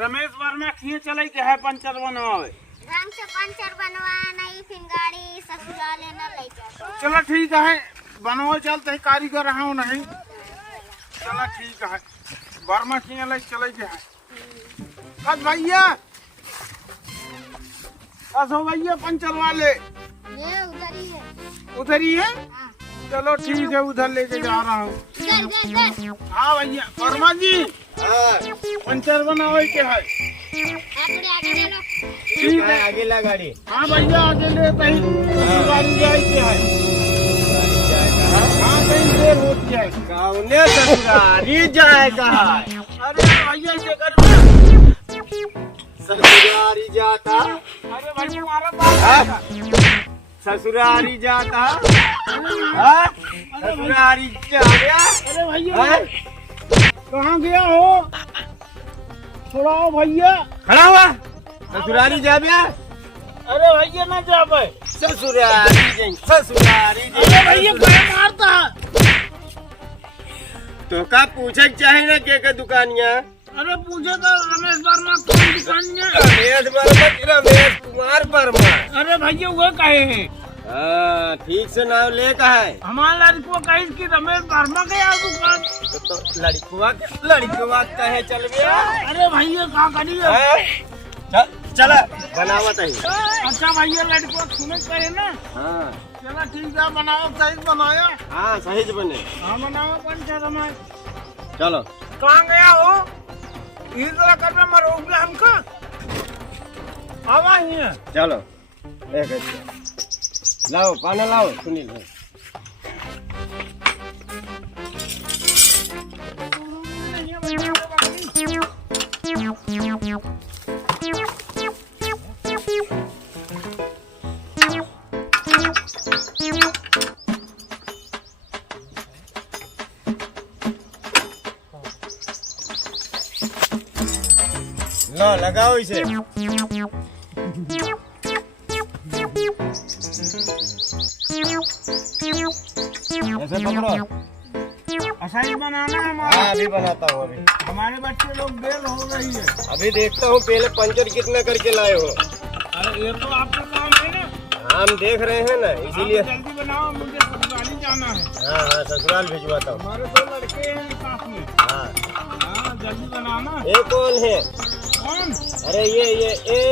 रमेश वर्मा किए चले के है पंचर बनवावे। ढंग से पंचर बनवा नहीं फिर गाड़ी ससुराल न ले जाओ। चलो ठीक है बनवा चलते कारीगर हूँ नहीं। चलो ठीक है वर्मा किए ले चले के है। कद भैया कसो भैया पंचर वाले ये उधर ही है। उधर ही है। हाँ। चलो ठीक है उधर लेके जा रहा हूँ। हाँ भैया वर्मा जी पंचर बनावे के है। आगे ले लो। ठीक है आगे ला गाड़ी। हाँ भैया आगे लेते ही गाड़ी जाए के है। हाँ कहीं देर होती है। कौने ससुरारी जाए कहा? अरे भैया जगह में ससुरारी जाता। अरे भाई तुम्हारा बात ससुरारी जाता। हाँ? ससुरारी जा गया। अरे भैया कहाँ गया हो? थोड़ा आओ भैया। खड़ा हुआ ससुरारी जा गया। अरे भैया ना जा भाई। ससुरारी ससुरारी। अरे भैया क्या मारता? तो का पूछे चाहे ना के दुकानिया? अरे पूछे तो रमेश वर्मा कौन दुकान है? रमेश वर्मा की रमेश कुमार वर्मा। अरे भैया वो कहे हैं। हाँ ठीक से नाम ले का है। हमारा लड़को कही कि रमेश वर्मा के यहाँ दुकान। तो लड़कुआ कहे चल गया। अरे भैया क्या करिए? चला बनावत है। अच्छा भैया लड़को सुने कहे ना। हाँ चलो ठीक है बनाओ सही बनाया। हाँ सही से बने। हाँ बनाओ पंचर हमारे। चलो कहाँ गया हो? इस तरह कर में मरोगे हमका। आवा ही है। चलो एक लाओ पाना लाओ सुनील। लो लगाओ इसे। ऐसे पकड़ो। ऐसा ही बनाना है हमारा। हाँ अभी बनाता हूँ अभी। हमारे बच्चे लोग बेल हो रही है। अभी देखता हूँ पहले पंचर कितना करके लाए हो। अरे ये तो आपका काम है ना। हम देख रहे हैं ना इसीलिए। जल्दी बनाओ मुझे ससुराली जाना है। हाँ हाँ ससुराल भिजवाता हूँ। हमारे दो लड़के हैं साथ में। हाँ हाँ जल्दी बनाना। ये कौन है? कौन? अरे ये अरे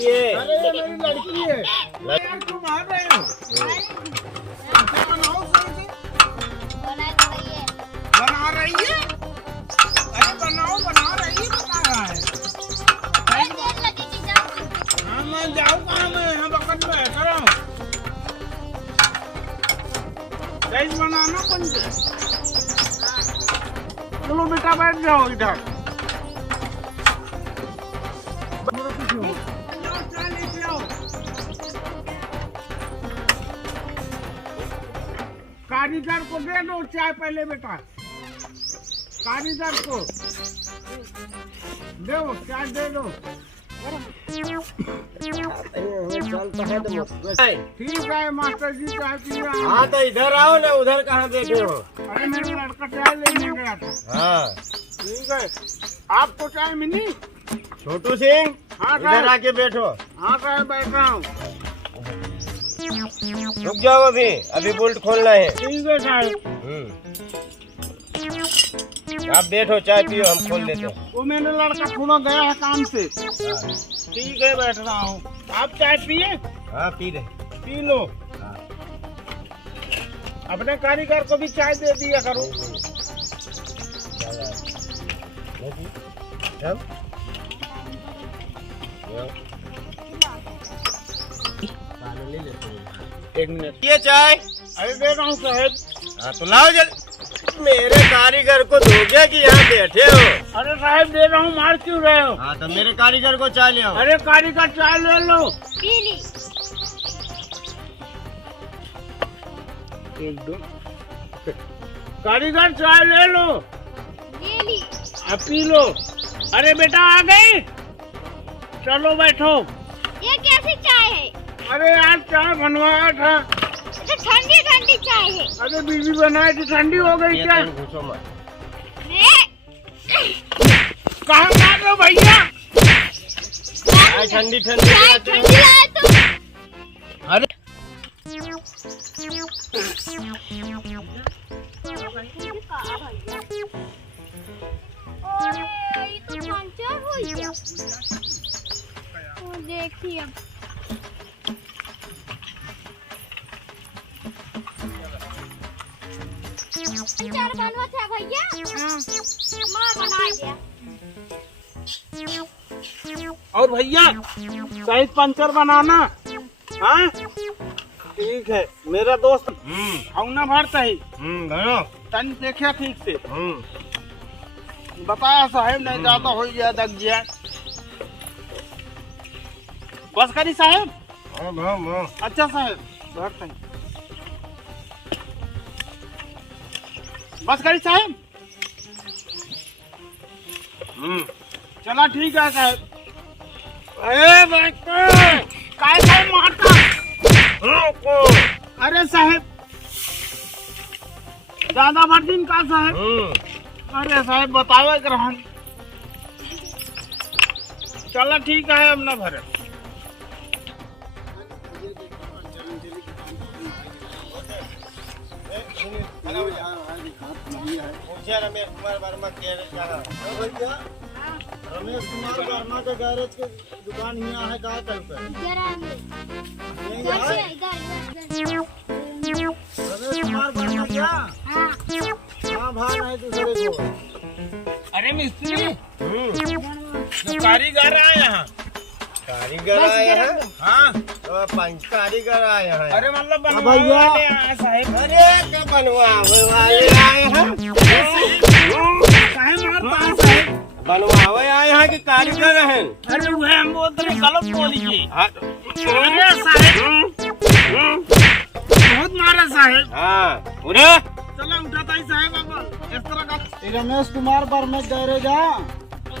ये मेरी लड़की है। यार तुम आ रहे हो? अच्छा बनाओ सही से। बना रही है? अरे बना रही है बता रहा है। हाँ मैं जाऊँ कहाँ मैं यहाँ बकत में बैठा रहा हूँ। सही से बनाना पंचर। चलो बेटा बैठ जाओ इधर। कारीगर को दे दो चाय पहले बेटा। कारीगर को दो चाय दे दो। ठीक है मास्टर जी चाय पिए। हाँ तो इधर आओ ना उधर कहाँ बैठे हो? अरे मेरा लड़का चाय लेने गया था। हाँ ठीक है आपको चाय मिली? छोटू सिंह हाँ इधर साहब। आके बैठो। हाँ साहब बैठ रहा हूँ। रुक जाओ अभी बोल्ट खोलना है। ठीक है साहब। आप बैठो चाय पियो हम खोल लेते हैं। वो मेरा लड़का थोड़ा गया है काम से। ठीक है बैठ रहा हूँ। आप चाय पिए? हाँ पी रहे। P low. हाँ। अपने कारीगर को भी चाय दे दिया करो। एक मिनट ये चाय। अरे दे रहा हूँ साहब। हाँ तो लाओ जल्दी। मेरे कारीगर को दोगे कि यहाँ बैठे हो? अरे साहब दे रहा हूँ मार क्यों रहे हो? हाँ तो मेरे कारीगर को चाय ले आओ। अरे कारीगर चाय ले लो। एक दो कारीगर चाय ले लो। अब पी लो। अरे बेटा आ गई? चलो बैठो। ये कैसी चाय है? अरे यार चाय बनवाया था। तो ठंडी ठंडी चाय है। अरे बीवी बनाई थी ठंडी हो गई क्या? घुसो मत। मैं कहाँ मार रहे हो भैया? चाय ठंडी ठंडी चाय ठंडी लाए तो अरे ये तो पंचर हो गया। देखिए अब पंचर बनवा था भैया। माँ बना दिया। और भैया सही पंचर बनाना। हाँ ठीक है मेरा दोस्त ना भरता ही घरो तन देखिए ठीक से बताया साहेब नहीं ज्यादा हो गया दग गया बस करी साहेब। अच्छा साहेब भरता ही बस करी साहेब। चला ठीक है साहेब। अरे काय काय मारता अरे साहेब ज्यादा भर दिन का साहेब। अरे साहेब बतावे ग्रहण चलो ठीक है अब न भरे। रमेश कुमार वर्मा रमेश कुमार वर्मा के गैरेज के दुकान यहाँ है कहाँ कहीं पे? रमेश कुमार वर्मा क्या? हाँ भाई नहीं दूसरे को। अरे मिस्त्री जो कारीगर आए यहाँ कारीगर आए हैं। हाँ पंच कारीगर आए हैं। अरे मतलब भैया। बनवाने वाले आए साहेब। अरे क्या बनवावे वाले आए हैं। काहे मारता है साहेब। बनवावे आए हैं कि कारीगर हैं। अरे वह हम बोलते हैं गलत बोलिए। हाँ अरे साहेब बहुत मारा साहेब। हाँ उधर चलो उठाता ही साहेब अब इस तरह का। ये रमेश कुमार वर्मा के गैरेज है।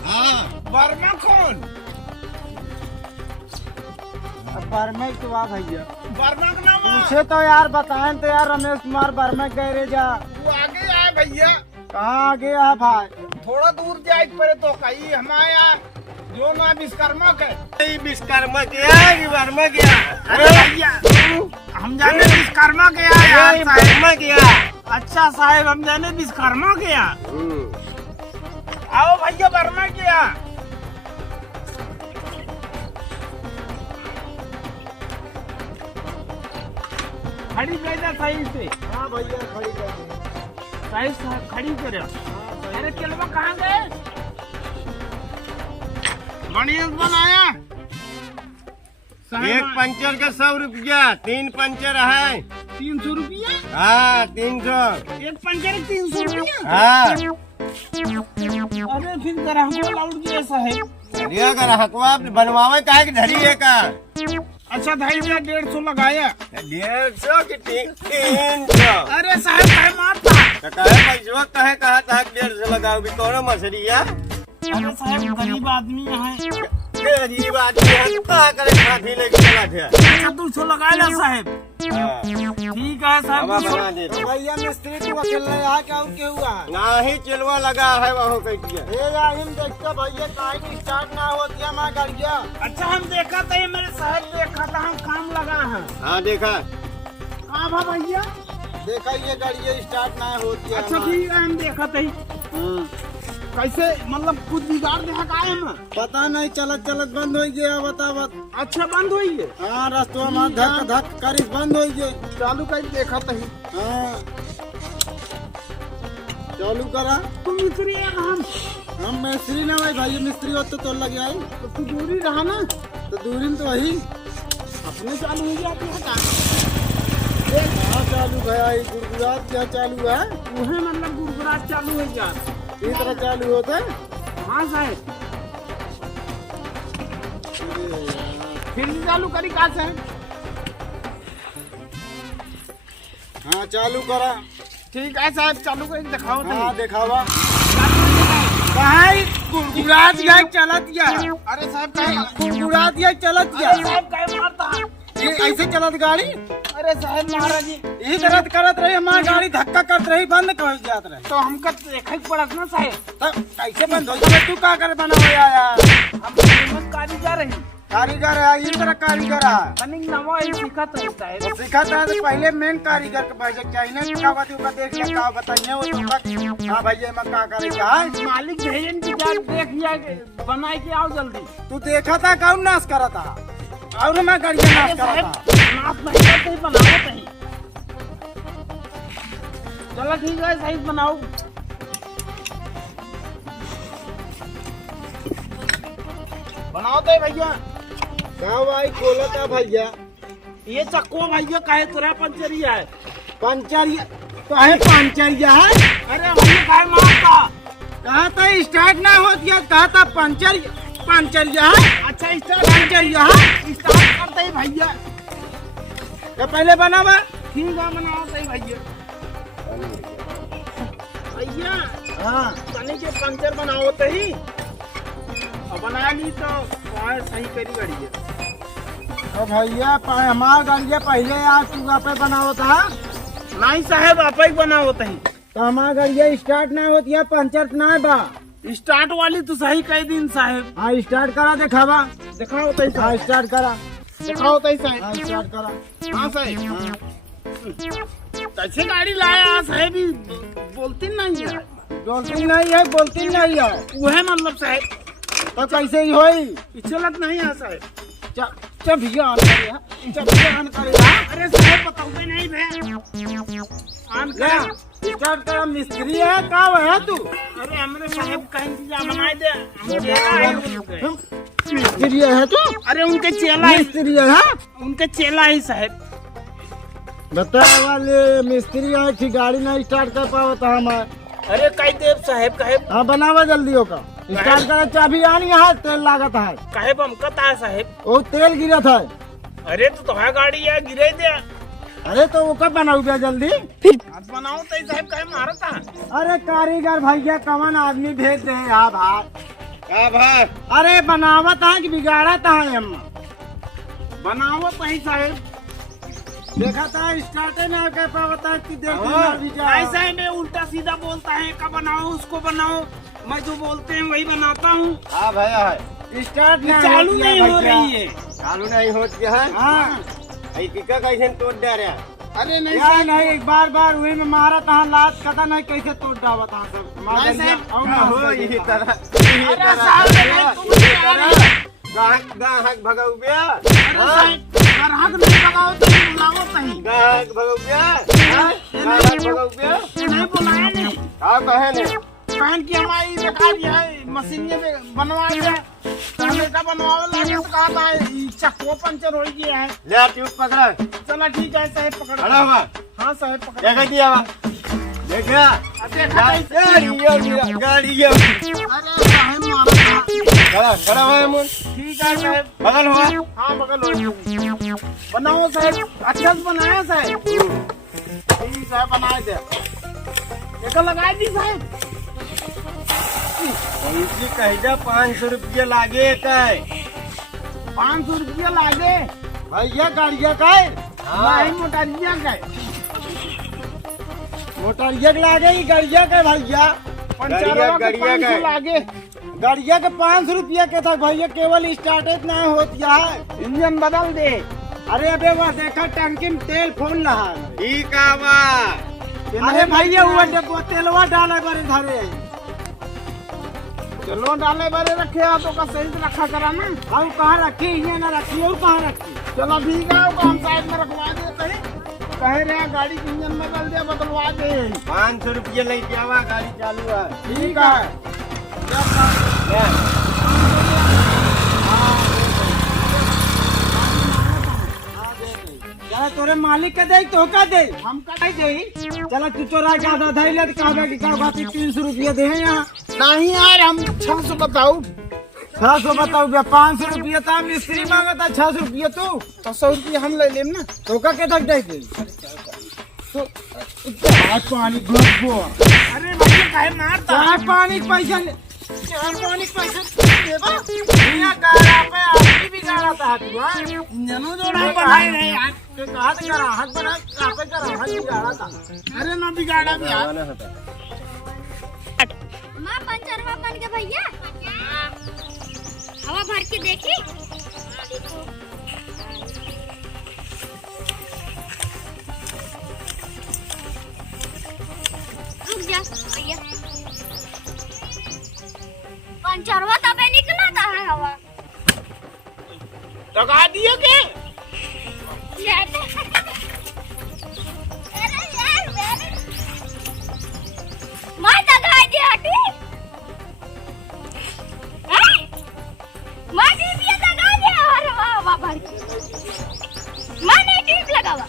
हाँ वर्मा कौन? वर्मा की बात भैया वर्मा का नाम पूछे तो यार बताएं तो यार रमेश कुमार वर्मा के गैरेज है। वो आगे आए भैया। कहाँ आगे है भाई? थोड़ा दूर जाए पड़े तो कहीं हमारे यहाँ जो ना विश्वकर्मा के विश्वकर्मा क्या कि वर्मा क्या? अरे भैया हम जाने विश्वकर्मा के यहाँ यार साहेब। वर्मा क्या? अच्छा साहेब हम जाने विश्वकर्मा के यहाँ। आओ भैया वर्मा के यहाँ। खड़ी कर दे सही से। हाँ भैया खड़ी कर दी। सही से खड़ी करे। अरे केलवा कहाँ गए? बढ़िया बनाया एक पंचर का 100 रुपया 3 पंचर है। 300 रुपया। हाँ 300। एक पंचर 300 रुपया। हाँ अरे फिर ग्राहकों लौट गए साहेब। धरिया का हकवा बनवावे का है कि धरिए का? अच्छा ढाई 150 लगाया। 150 की 300। अरे साहेब कहे मारता। तो कहे पैसा कहे कहा था 150 लगाओगी कौन मछली है? अरे साहेब गरीब आदमी है। गरीब आदमी है तो क्या करे काफी लेके चला थे। अच्छा 200 लगाया साहेब। हाँ। ठीक है साहब हवा 200। बना दे। भैया मिस्त्री तू अकेले यहाँ क्या उनके हुआ? ना ही चिलवा लगा है वहाँ कटिया। ये जाहिम देखता भैया काहे स्टार्ट ना होती है मैं गाड़िया। अच्छा हम देखा था ये मेरे साहब देखा था हम काम लगा है। हाँ देखा। कहाँ भा भैया? देखा ये गाड़िया स्टार्ट ना होती है। अच्छा ठीक है हम देखा था ही। कैसे मतलब कुछ बिगाड़ दे का हम? पता नहीं चलत चलत बंद हो गया बतावत। अच्छा बंद हुई है। हाँ रास्ता में धक धक करी बंद हो गए। चालू कर देखा था ही। हाँ चालू करा। तुम मिस्त्री है हम मिस्त्री ना भाई मिस्त्री हो तो लग जाए। तो तू दूरी रहा ना तो दूरी में तो वही अपने चालू हो जाती है का? हाँ चालू भाई गुड़गुड़ात क्या चालू है? वह मतलब गुरगुरात चालू हो जा। इस तरह चालू होता है। हाँ साहब फिर से चालू करी का साहब? हाँ चालू करा। ठीक है साहब चालू कर दिखाओ तो। हाँ दिखावा। भाई गुड़गुड़ा दिया चलत गया। अरे साहब कहे गुड़गुड़ा दिया चलत गया। अरे साहब कहे मारता है। ये ऐसे चलत गाड़ी अरे साहब महाराज जी यही करत करत रही हमारी गाड़ी धक्का करत रही बंद कर जात रही। तो हमका देखा ही पड़त ना साहब। तो कैसे बंद हो गया? तू का कर बना हो यार? हम कारीगर रही। कारीगर है, ये तरह कारीगर है। तनिक नवा ही सीखत है साहब। तो सिखाता है तो पहले मेन कारीगर के पास चाहिए ना, क्या बात है, देख लिया क्या बताइए वो तो हाँ भैया मैं क्या करेगा। मालिक भेजन की जान देख लिया बनाए के आओ जल्दी। तू देखा था कौन नाश करा था और मैं गाड़िया नाश करा था। नाश नहीं करते ही बनाओ कहीं। चलो ठीक है सही बनाओ। बनाओ तो भैया। क्या भाई खोला था भैया? ये चक्को भैया काहे तुरा पंचरिया है। पंचरिया तो है, पंचरिया है। अरे भैया काहे मारता। कहा था स्टार्ट ना हो दिया, कहा था पंचरिया है। अच्छा स्टार्ट पंचरिया है, स्टार्ट करते ही भैया। तो पहले बनावा। ठीक है बनाओ सही भैया। भैया हाँ तनी के पंचर बनाओ तो ही और बना ली तो सही करी गाड़ी है। तो भैया हमारा गाड़िया पहले आज चूगा पे बनाओ था। नहीं साहब आप ही बनाओ तो ही। तो हमारा गाड़िया स्टार्ट ना होती है, पंचर ना है बा। स्टार्ट वाली तो सही कई दिन साहब। हाँ स्टार्ट करा दिखावा। दिखाओ तो ही हाँ साहब। स्टार्ट करा। दिखाओ तो ही साहब। हाँ स्टार्ट करा। हाँ साहब। कैसे गाड़ी लाया साहब ही बोलती नहीं है। बोलती नहीं है, बोलती नहीं है। वो है मतलब साहब तो कैसे ही होई? चलत नहीं है साहब। चल भैया ऑन करेगा, चल भैया ऑन करेगा। अरे साहब बताओगे नहीं भैया। ऑन कर। स्टार्ट करा। मिस्त्री है का है तू? अरे हमरे साहब कहीं चीजा बनाए दे। हम चेला है उनके। मिस्त्री है तू? अरे उनके चेला है। मिस्त्री है? उनके चेला है साहब। बता वाले मिस्त्री है कि गाड़ी ना स्टार्ट कर पावता हमारे। अरे कई देव साहब कहे हाँ बनावा जल्दी होगा। स्टार्ट करा, चाबी आनी है, तेल लागत है। कहे बमकत है साहब। वो तेल गिरा था। अरे तो तुम्हारा गाड़ी है गिरे दे। अरे तो वो कब बनाऊ गया जल्दी? आज बनाओ तो साहब कहे मारता है। अरे कारीगर भैया कवन आदमी भेज दे यहाँ भाई। क्या भाई? अरे बनावत है कि बिगाड़त है हम? बनाओ तो ही साहब। देखा था स्टार्ट ना कर पावता कि ऐसा है मैं उल्टा सीधा बोलता है का बनाओ उसको बनाओ। मैं जो बोलते हैं वही बनाता हूँ। हाँ भैया है। स्टार्ट ना चालू नहीं हो रही है। चालू नहीं हो गया है। हाँ टिका कैसे तोड़ दे रहे हैं? अरे नहीं यार साहब। नहीं, एक बार वही में मारा था लात कथा नहीं कैसे तोड़ डावा था सब। नहीं साहब। हो यही तरह अरे साहब नहीं, तुम नहीं आ रही। गाहक भगौबिया। अरे साहब ग्राहक नहीं लगाओ तो बुलाओ सही। गाहक भगौबिया। गाहक भगौबिया। नहीं बुलाया नहीं। हाँ कहे ने कहन की हमारी दिखा दिया है मशीन में बनवा दिया। पहले का बनवावे लगे तो कहा था चक्को पंचर हो गया है। ले ट्यूब पकड़ा। चला ठीक है साहब पकड़। खड़ा हुआ। हाँ साहब पकड़। देखा दिया हुआ। देखा गाड़िया। अरे साहब मारा। खड़ा हुआ मुन। ठीक है साहब। बगल हुआ। हाँ बगल हो। बनाओ साहब अच्छा से बनाया साहब। ठीक है बना दे। एक लगा दी साहब। इसकी कहिदा 500 रुपया लागे है। 500 रुपया लागे। भैया गाड़िया का है? नहीं मोटरिया का। मोटरिया के लागे ही गाड़िया का भैया। पंचरवा के गाड़िया का 500 लागे। गाड़िया के 500 रुपया के था भैया, केवल स्टार्ट ना होतिया है। इंजन बदल दे। अरे अबे वह देखा टंकी में तेल फोन रहा है। ठीक है बा। अरे भैया वो तेलवा डाले बारे धरे। चलो डाले बारे रखे तो का सही से रखा करा ना। हम कहाँ रखी ये ना रखी और कहाँ रखी? चलो ठीक है वो हम साइड में रखवा दे कहीं। कह रहे हैं गाड़ी की इंजन बदल दे बदलवा दे। 500 रुपया लेके आवा, गाड़ी चालू है। ठीक है। ले। चला तोरे मालिक के दे तो का दे? हम कटाई दे। चला तू चोरा का आधा धैल ले कहबे कि का बात 300 रुपया दे हैं यहाँ। नहीं यार हम 600 बताओ। 600 बताओ भैया, 500 रुपया था मिस्त्री मांगता 600 रुपया तू तो 100 रुपया हम ले लेम ना। तो का के तक दे दे? तो चाय पानी गो। अरे भैया काहे मारता। चाय पानी के पैसा चाय पानी के पैसा देबा? यहाँ गाड़ा पे आदमी भी गाड़ा था तू। हां इंजनो जोड़ा बनाए नहीं यार। के कहा करा हाथ बना कापे करा हाथ गाड़ा था। अरे ना बिगाड़ा भी यार। माँ पंचरवा बन गया भैया। हवा भर के देखी। रुक जा भैया, पंचरवा तबे निकला था हवा। लगा दिए के अरे यार मैं दगाई दे हटी। मैं टीप ये दगा दे। अरे वाह वाह भाई, मैं नहीं टीप लगावा।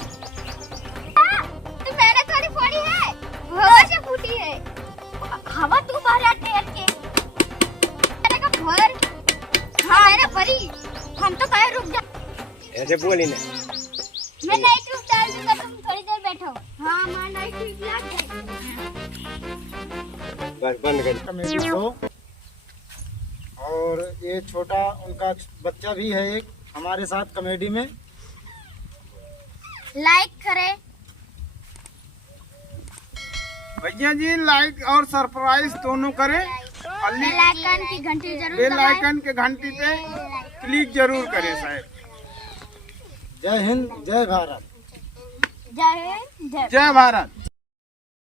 तू मैंने थोड़ी फोड़ी है, हवा से फूटी है। हवा तू बाहर टेर के मेरे का भर। हाँ मेरा परी, हम तो कहे रुक जा। ऐसे बोली ना। मैं नहीं ट्यूब डाल दूंगा, तुम थोड़ी देर बैठो। हाँ मैं नहीं ट्यूब लग गई। बस बंद कर। कमेटी को, और ये छोटा उनका बच्चा भी है एक हमारे साथ कमेटी में। लाइक करे भैया जी, लाइक और सरप्राइज दोनों करें। बेल आइकन की घंटी जरूर बेल दबाएं। आइकन के घंटी पे क्लिक जरूर करें साहब। जय हिंद, जय भारत। जय हिंद, जय जय भारत।